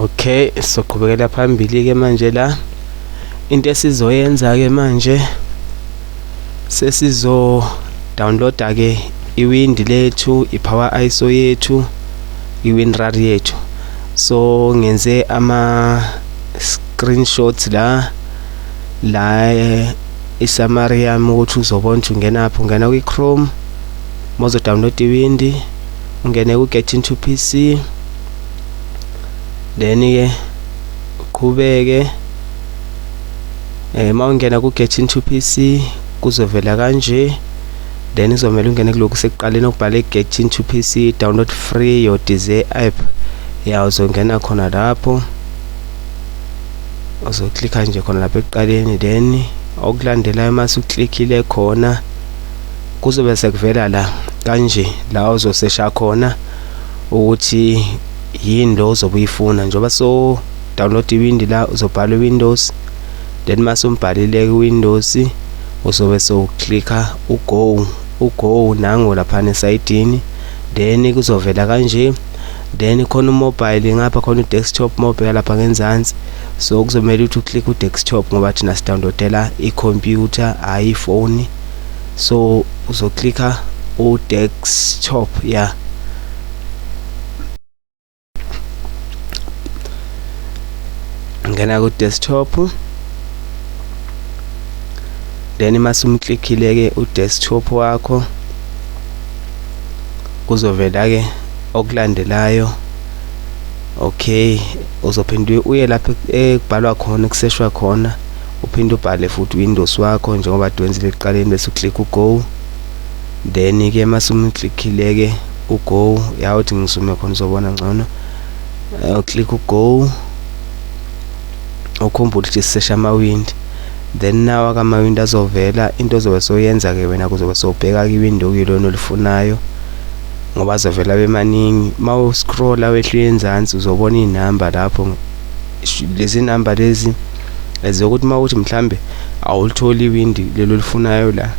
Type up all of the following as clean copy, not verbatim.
Okay, soqhubekela phambili ke manje la into esizoyenza ke manje sesizo downloada ke iwind lethu, ipower ISO yethu, iWinrar yethu. So ngenze ama screenshots la isummary yami ukuthi uzobona ukuthi ungena apho, ungena kwi Chrome mozo download iwind, ungene ku get into PC, then ke uqhubeke mawungena ku get into PC kuzovela kanje, then izomela ungene kuloko sekuqaleni okubhale get into PC download free your Desire app. Ya uzongena khona lapho, uzoklikha nje khona lapha ekuqaleni, then okulandelayo mase uklikile khona kuzobe sekuvela la kanje la uzosesha khona ukuthi yini lo ozobe uyifuna. Njoba so download iwind la uzobhala Windows, then mase umbhalile Windows uzobe so uklikha ugo nango lapha nesayidini, then kuzovela kanje, then khona mobile ngapha, khona desktop mobile lapha ngenzansi. So kuzomela ukuthi uklik desktop ngoba thina sidownloadela icomputer hayi ifoni. So uzoklikha desktop ya ngena ku desktop, then mase umklikile ke desktop wakho kuzovela ke okulandelayo. Okay, uzophinde uye lapha ekubhalwa khona kuseshwa khona, uphinde ubhale futhi Windows wakho njengoba wenzile ekuqaleni, bese uklik go, then ke mase umklikile ke ugo yawuthi ngisume khona uzobona ngcono. Uklik go ukhumbule ukuthi sisesha amawind, then nawa kamawind azovela. Into ozobe soyenza ke wena kuzobe sobheka iwindow yilona olifunayo ngoba azovela bemaningi. Mawu scroll wehla enzansi uzobona inamba lapho, lezi number lezi ezokuthi mawuthi mhlambe awulitholi iwind lelo lifunayo la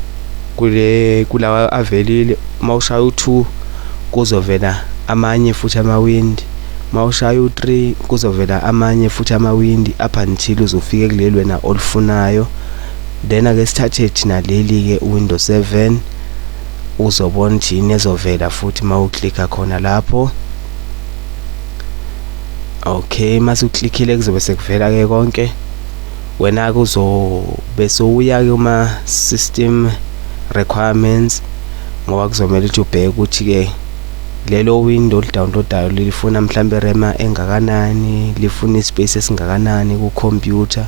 kulawa avelile, mawushaya u2 kuzovela amanye futhi amawind, mawushaya u3 kuzovela amanye futhi amawind up until uzofika kuleli wena olifunayo. Then ake sithathe thina leli ke Windows 7 uzobona ukuthi yini ezovela futhi mawuklikha khona lapho. Okay, mase uklikile kuzobe sekuvela ke konke. Wena kuzobe sowuya ke uma system requirements ngoba kuzomela ukuthi ubheke ukuthi ke lelo window downloadayo lifuna mhlambe RAM engakanani, lifuna ispace esingakanani ku computer,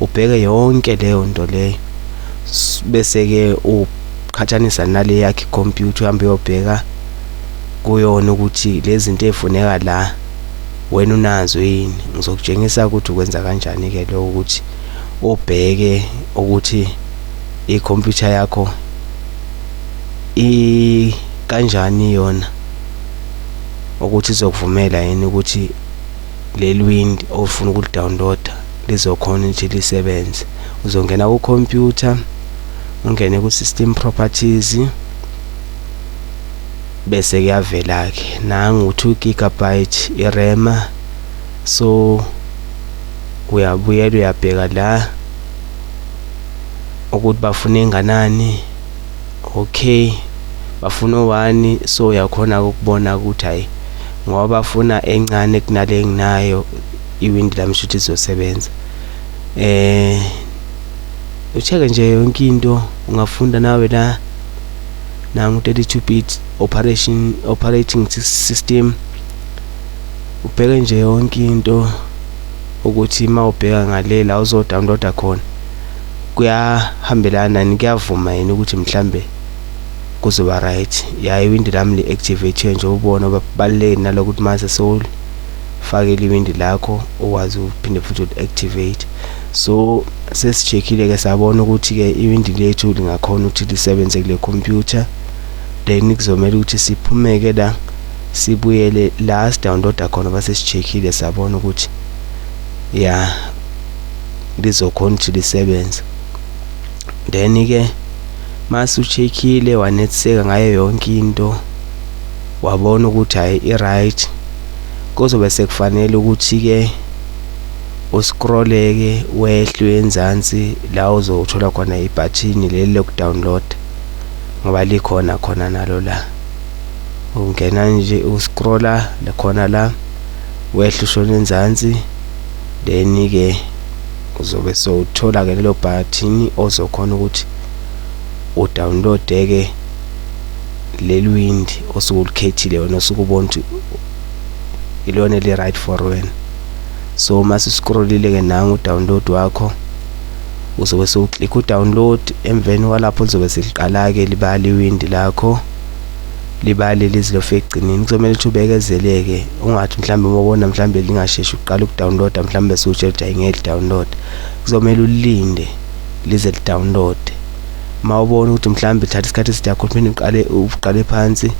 ubheke yonke leyo nto leyo bese ke uqhathanisa nale yakhe computer, uhambe uyobheka kuyona ukuthi lezi zinto ezifuneka la wena unazo yini. Ngizokutshengisa ukuthi ukwenza kanjani ke lo ukuthi ubheke ukuthi icomputer yakho kanjani yona, ukuthi izokuvumela yini ukuthi leli wind ofuna ukulidownload lizokhona ukuthi lisebenze. Uzongena ku computer, ungene ku system properties, bese kuyavela ke nangu 2 GB iRAM. So uyabuyela uyabheka la ukuthi bafuna enganani. Okay, bafuna 1, so uyakhona ukubona ukuthi hayi ngoba bafuna encane kunale enginayo iwind lami shothi izosebenza. Ucheke nje yonke into ungafunda nawe la nangu 32-bit operating system, ubheke nje yonke into ukuthi mawubheka ngale la uzo downloada khona kuyahambelana nani, kuyavuma yini ukuthi mhlambe kuzoba right. Ya iwind lami li activate nje ubona babaleke nalokuthi mase so fake iwind lakho ukwazi uphinde futhi activate. So sesicheckile ke sabona ukuthi ke iwind lethu lingakhona ukuthi lisebenze kule computer, then kuzomela ukuthi siphumeke la sibuyele la downloada khona base sicheckile sabona ukuthi ya lizokhona ukuthi lisebenze. Then ke mase ucheckile wanetseka ngayo yonke into wabona ukuthi hayi i right, kuzobe sekufanele ukuthi ke uscrolle ke wehle enzansi la uzothola khona ibutton leli lokudownload ngoba likhona khona nalo la. Ungena nje uscrolla khona la wehle ushona enzansi, then ke uzobe sowuthola ke lelo button ozokhona ukuthi udownload ke leli wind osukulikhethile wena osukubona ukuthi ilona li right for wena. So mase scrollile ke nanga udownload wakho uzobe sowuclick udownload, emveni kwalapho lizobe seliqala ke libali wind lakho libali lizilofe egcinini. Kuzomela ukuthi ubekezeleke ungathi mhlambe ubona mhlambe lingasheshi uqala ukudownload mhlambe sewutshelja ingeke download, kuzomela ulinde lize lidownload. Mawubona ukuthi mhlambe ithatha isikhathi eside yakho phinde uqale phansi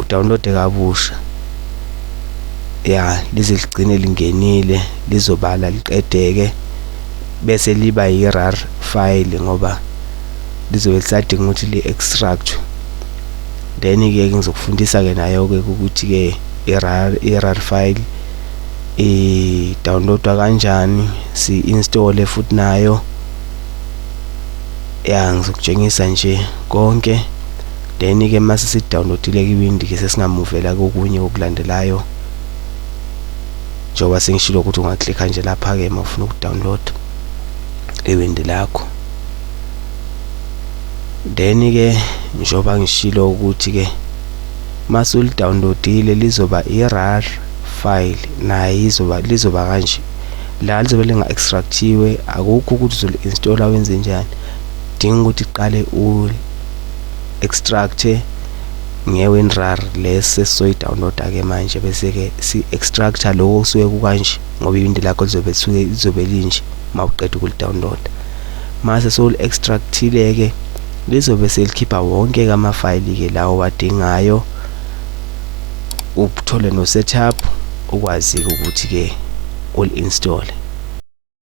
udownload kabusha, lize ligcine lingenile lizobala liqedeke bese liba yi-RAR file ngoba lizobe lisadinga ukuthi li-extract. Then ke ngizokufundisa ke nayo ke ukuthi ke i-RAR file i-downloadwa kanjani, si-install futhi nayo. Ngizokutshengisa nje konke, then ke mase si-downloadile iwind ke sesingamuvela kokunye okulandelayo njengoba sengishilo ukuthi ungaklikha nje lapha ke mawufuna ukudownload iwind lakho. Then ke njengoba ngishilo ukuthi ke mase ulidownloadile lizoba i-RAR file nayo lizoba kanje la lizobe linga-extractiwe. Akukho ukuthi uzoli-installa wenze njani, dinga ukuthi uqale extract nge-WinRAR lese soyi-downloada ke manje bese ke si-extracta lokho kusuke kukanje ngoba iwind lakho lizobe linje mawuqeda ukuli-download. Mase sowuli-extractile ke lizobe selikhipha wonke ama-file ke lawo wadingayo, uthole no setup ukwazi ukuthi ke uli-install.